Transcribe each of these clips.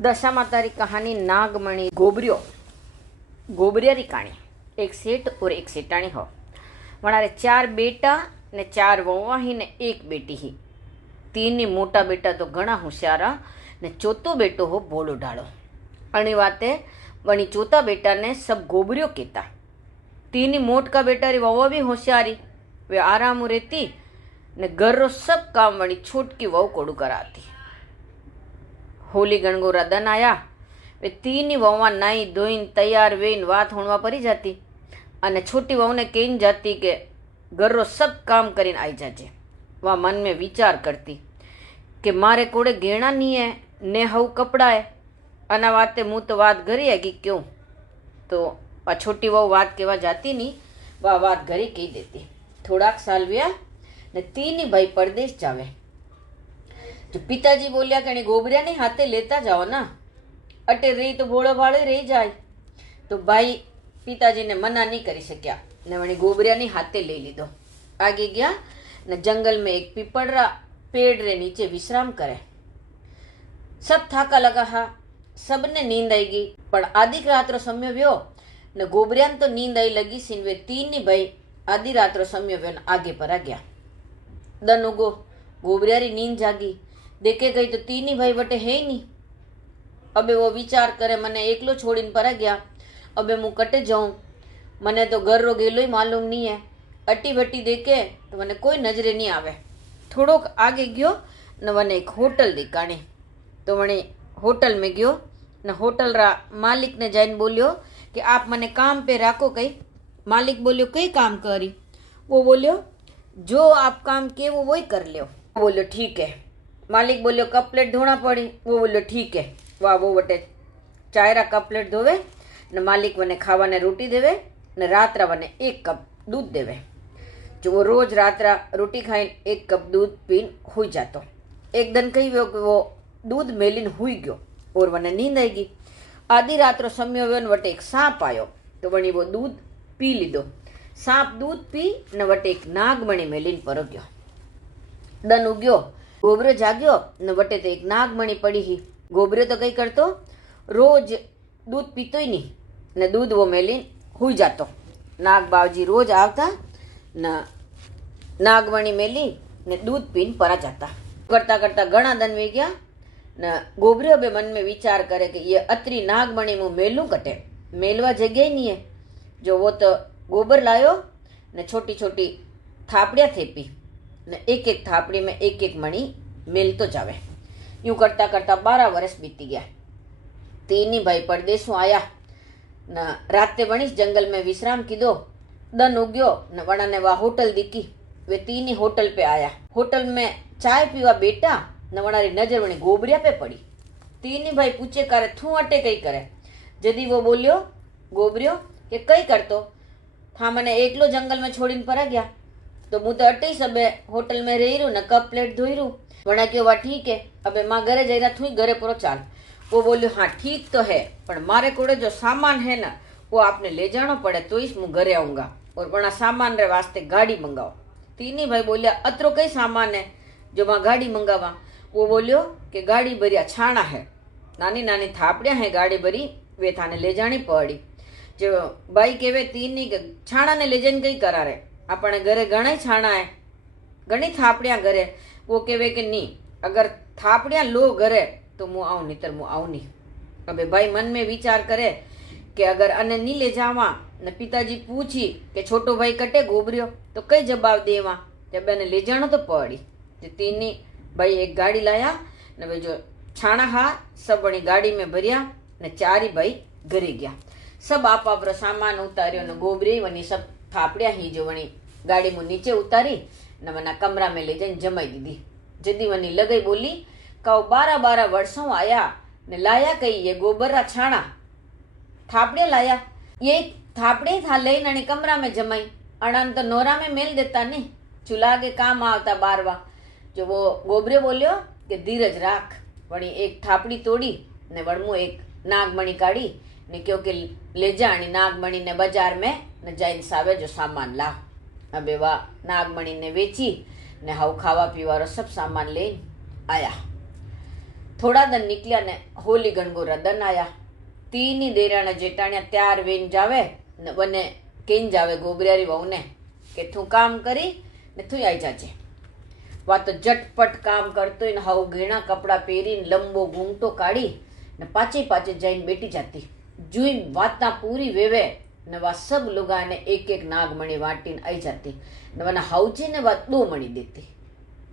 दशा माता री कहानी नागमणि गोबरियो गोबरिया री कहानी। एक सेठ और एक सेठाणी हो। वनारे 4 बेटा ने 4 वहुआ ही ने 1 बेटी ही। तीन मोटा बेटा तो घणा होशियारा ने चौथो बेटो हो भोळो ढाळो। अणी वाते वणी चौथा बेटा ने सब गोबरियो कहता। तीन मोट का बेटा री वहुआ भी होशियारी, वे आराम रहती ने घर रो सब काम वणी छोटकी वहू कोड़ू कराती। होली गणगोरा दन आया, वे तीन वहुआ नाई धोईन तैयार वेन वात होणवा परी जाती अने छोटी वहू ने कहीने जाती के घर रो सब काम करीने आई जाजे। वह मन में विचार करती कि मारे कोड़े घेणा नहीं है ने हव कपड़ा है, अना वाते मुँ तो बात घरी है क्यों। तो वह छोटी वहू बात कहवा जाती नहीं, वह बात घरी कही देती। थोड़ाक साल व्या ने तीन भाई परदेश जावे। जो पिताजी बोलिया कि गोबरिया ने हाथे लेता जाओ ना, अटे रही तो भोळो भाड़ो रही जाए। तो भाई पिताजी ने मना नहीं करी सक्या ने वणी गोबरिया ने हाथे ले लीधो। आगे गया ने जंगल में एक पीपळरा पेड़ रे नीचे विश्राम करे। सब थाका लगा हा, सबने नींद आई गई, पण आधी रात रो समय व्यो ने गोबरिया तो नींद आई लगी सीन। वे तीन भाई आधी रात रो समय व्यो ने आगे पर आ गया। दन उगो, गोबरिया री नींद जागी, देखे गई तो तीन भाई बटे है ही नहीं। अबे वो विचार करे मने एकलो छोड़ीने पर गया, अबे मु कटे जाऊं, मने तो घर रो गेलो ही मालूम नहीं है। अटी बटी देखे तो मने कोई नजरे नहीं आवे। थोड़ोक आगे गयो ने वने एक होटल दिखाणी। तो वने होटल में गयो ने होटल रा मालिक ने जाइन बोलियो कि आप मने काम पे राखो कई। मालिक बोलियो कई काम करी। वो बोलियो जो आप काम किए वो वही कर लियो। वो बोलियो ठीक है। मालिक बोलियो कप प्लेट धोना पड़ी। वो बोलियो ठीक है। वाह वो बटे चायरा कप प्लेट धोवे ने मालिक वने खावा ने रोटी देवे ने रात्रा वने 1 कप दूध देवे। जो वो रोज रात्रा रोटी खाई 1 कप दूध पीन हुई जातो। एक दिन कही वो दूध मेलीन हुई गयो और वने नींद आई गई। आधी रात रो समय हुयो ने वटे एक सांप आयो तो वणी वो दूध पी लीधो। सांप दूध पी ने वटे एक नागमणि मेलीन पर गयो। दन उग्यो, गोबरियो जाग्यो ने वटे तो एक नागमणि पड़ी ही। गोबरियो तो कई करतो, रोज दूध पीतो ही नहीं ने दूध वो मेलीन हुई जातो। नाग बावजी रोज आवता ने नागमणि मेली ने दूध पीन परा जाता। करता करता घणा दिन वी गया ने गोबरियो बे मन में विचार करे कि ये अतरी नागमणि मु मेलू कटे, मेलवा जगह ही नहीं है। जो वो तो गोबर लायो ने छोटी छोटी थापड़िया थेपी ने एक एक थापड़ी में एक एक मणि मेलतो जावे। यूं करता करता 12 वर्ष बीती गया। तीन भाई परदेशों आया न राते वणीश जंगल में विश्राम कीधो। दन उग्यो न वणा ने वह होटल दिखी। वे तीन होटल पे आया। होटल में चाय पीवा बेटा न वणारी नजर वणी गोबरिया पे पड़ी। तीन भाई पूछे करे थू अटे कई करे। जदी वो बोलियो गोबरियो के कई करतो था, मने एकलो जंगल में छोड़ीने पर गया तो मु तो अटे सबे होटल में रही रू न कप प्लेट धोई रू। वणा क्यों वा ठीक है, अबे मां घरे जाइना थू घरे पूरो चाल। वो बोलियो हाँ ठीक तो है, पर मारे कोड़े जो सामान है ना वो आपने ले जाना पड़े तो इस मुँह घरे आऊंगा और वणा सामान रे वास्ते गाड़ी मंगाओ। तीन भाई बोलिया अतरो कई सामान है जो मां गाड़ी मंगावा। वो बोलियो कि गाड़ी भरिया छाणा है, नानी नानी थापड़िया है गाड़ी भरी, वे थाने ले जानी पड़ी। जो भाई केवे तीन छाणा ने ले जाने कई करा रे, अपने घरे घणा छाणा है, घणी थापड़िया घरे। वो कहे कि नहीं, अगर थापड़िया लो घरे तो मुँ आऊँ, नहीं तर मुँ आऊँ नहीं। अबे भाई मन में विचार करे कि अगर अने नहीं ले जावा ने पिताजी पूछी कि छोटो भाई कटे गोबरियो तो कई जवाब देवा, जब ने ले जानो तो पड़ी। तो तीन भाई एक गाड़ी लाया ने वे जो छाणा हा सब वणी गाड़ी में भरिया ने 4 भाई घरे गया। सब आप सामान उतारियो ने गोबरी वनी सब थापड़िया ही जो वणी गाड़ी में नीचे उतारी ने मना कमरा में ले जाने जमाई दीदी। जदी वनी लगई बोली काउ 12 वर्षों आया ने लाया कई ये गोबर छाणा थापड़े लाया, ये थापड़े था लई ने कमरा में जमाई, अणन तो नोरा में मेल देता ने चूल्हा के काम आवता बारवा। जो वो गोबरे बोलियो कि धीरज राख। वणी एक थापड़ी तोड़ी ने वणमू एक नागमणि काढ़ी ने क्योंकि ले जानी नागमणि ने बाजार में ने जाइन सावे जो सामान ला। अबे वा नागमणि ने वेची ने हाउ खावा पीवारो सब सामान ले आया। થોડા દન નીકળ્યા ને હોલી ગણગોરા દન આયા. તીની દેરાણા જેટાણ્યા ત્યાર વેન જાવે ને બને કેન જાવે ગોબરિયારી વહુને કે તું કામ કરી ને તું આવી જાજે. વા તો ઝટપટ કામ કરતો ને હાવ ઘેણા કપડાં પહેરીને લંબો ઘૂંઘટો કાઢી ને પાછે પાછે જઈને બેઠી જતી. જોઈને વાતા પૂરી વેવે ને વા સબ લુગાને એક એક નાગમણી વાટીને આવી જતી ને મને હાવજી ને વા 2 મણી દેતી.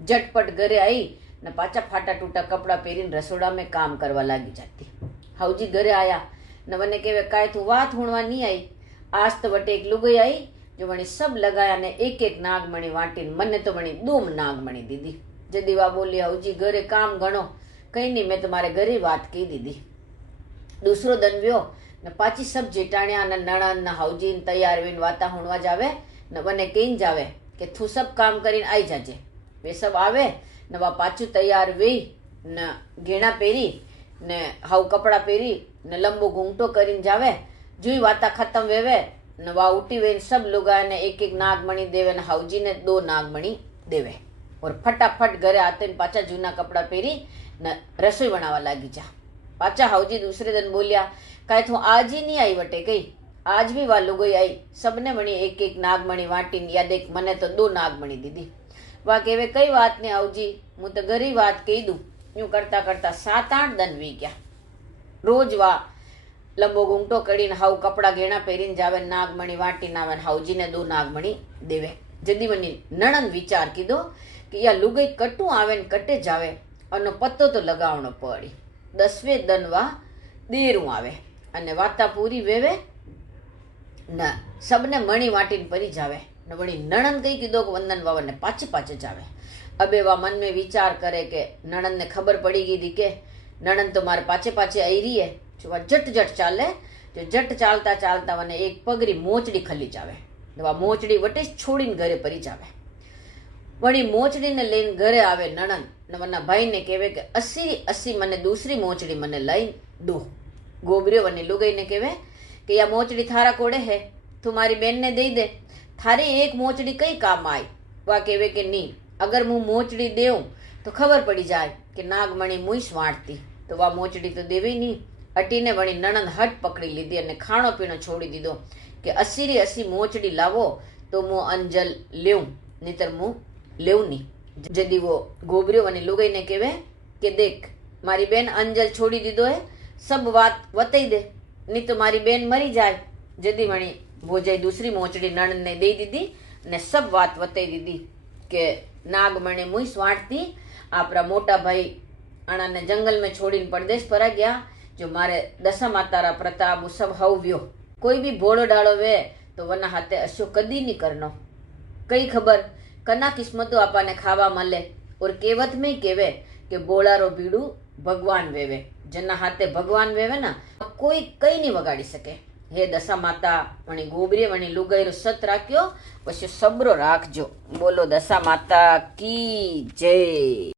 ઝટપટ ઘરે આવી ને પાછા ફાટા ટૂટા કપડાં પહેરીને રસોડામાં કામ કરવા લાગી જતી. હાવજી ઘરે આયા ને મને કહેવે કાંઈ તું વાત હોણવા નહીં આવી, આજ તો વટે એક લુગઈ આવી જો વણી સબ લગાયા ને એક એક નાગમણી વાટીને મને તો વણી 2 નાગમણી દીધી. જદીવા બોલી હાવજી ઘરે કામ ગણો, કંઈ નહીં મેં તમારે ઘરે વાત કહી દીધી. દૂસરો દન વ્યો ને પાછી સબ જેટાણ્યા અને નણંદ ને હાવજી તૈયાર વેન વાતા હોણવા જાવે ને મને કહીને જાવે કે તું સબ કામ કરીને આવી જાજે. વે સબ આવે ને વા પાછું તૈયાર વેઈ ને ઘેણા પહેરી ને હાવ કપડાં પહેરી ને લંબો ઘૂંઘટો કરીને જાવે. જોઈ વાતા ખતમ વેવે ને વા ઉઠી વેન સબ લુગાને એક એક નાગમણી દેવે ને હાવજીને 2 નાગમણી દેવે. ઓર ફટાફટ ઘરે આતે પાછા જૂના કપડાં પહેરી ને રસોઈ બનાવવા લાગી જા. પાછા હાવજી દૂસરે દિન બોલ્યા કાંઈ તું આજ ही नहीं आई वटे कही, आज भी वा લુગઈ आई, सबने मणी एक एक नागमणी वाटीने या देख મને તો 2 નાગમણી દીધી. વા કહેવે કઈ વાત ને હાવજી, હું તો ઘરી વાત કહી દઉં. યું કરતા કરતા 7-8 દન વી ગયા. રોજ વા લંબો ઘૂંઘટો કરીને હાવ કપડા ઘેણા પહેરીને જાવે, નાગમણી વાટીને આવે હાવજીને 2 નાગમણી દેવે. જદી મને નણંદ વિચાર કીધો કે યા લુગઈ કટું આવે ને કટે જાવે અને પત્તો તો લગાવણો પડી. 10વે દન વા દેરું આવે અને વાતા પૂરી વેવે ને સબને મણી વાટીને પરી જાવે ને વળી નણંદ કઈ કીધો કે વંદન વાવને પાછે પાછે જાવે. અબે વા મન में વિચાર કરે કે નણંદને ખબર પડી ગઈ કે નણંદ તો મારે પાછે પાછે આવી રહી હે. જો વા જટ જટ ચાલે, જો જટ ચાલતા ચાલતા મને એક પગરી મોચડી ખલી જાવે. વા મોચડી વટે જ છોડીને ઘરે પરી જાવે. વળી મોચડીને લઈને ઘરે આવે નણંદ ને મના ભાઈને કહેવે કે 80 મને દૂસરી મોચડી મને લઈને દો. ગોબરીઓ વની લુગઈને કહેવે કે યા મોચડી થારા કોડે હે, તું મારી બેનને દઈ દે, થારી એક મોચડી કઈ કામ આઈ. વા કહેવે કે નહીં, અગર હું મોચડી દેઉં તો ખબર પડી જાય કે નાગમણી મુઈસ વાંટતી, તો વા મોચડી તો દેવી નહીં. અટીને વણી નણંદ હટ પકડી લીધી અને ખાણો પીણો છોડી દીધો કે 80 મોચડી લાવો તો હું અંજલ લેવું, નહીતર હું લેવું નહીં. જદીવો ગોબરીઓ વની લુગઈને કહેવે કે દેખ મારી બેન અંજલ છોડી દીધો હે, સબ વાત વતાઈ દે, નહીં તો મારી બેન મરી જાય. જદી વણી ભોજાઈ દૂસરી મોચડી નણંદને દઈ દીધી ને સબ વાત વતાઈ દીધી કે નાગમણી મુઈસ વાંટતી, આપણા મોટા ભાઈ આણાને જંગલ में છોડીને પરદેશ પર આ ગયા. જો મારે દશા માતારા પ્રતાપ સબ હવ્યો, કોઈ બી ભોળો ડાળો વે તો વના હાથે અશો કદી નહીં કરનો. કઈ ખબર કના કિસ્મતો આપણને ખાવા મળે. ઓર કહેવત में કહેવે કે બોળારો ભીડું ભગવાન વેવે, જેના હાથે ભગવાન વેવે ને કોઈ કઈ નહીં વગાડી શકે. હે દશા માતા વણી ગોબરીએ વણી લુગાઈરો સત રાખ્યો, પછી સબરો રાખજો. બોલો દશા માતા કી જય.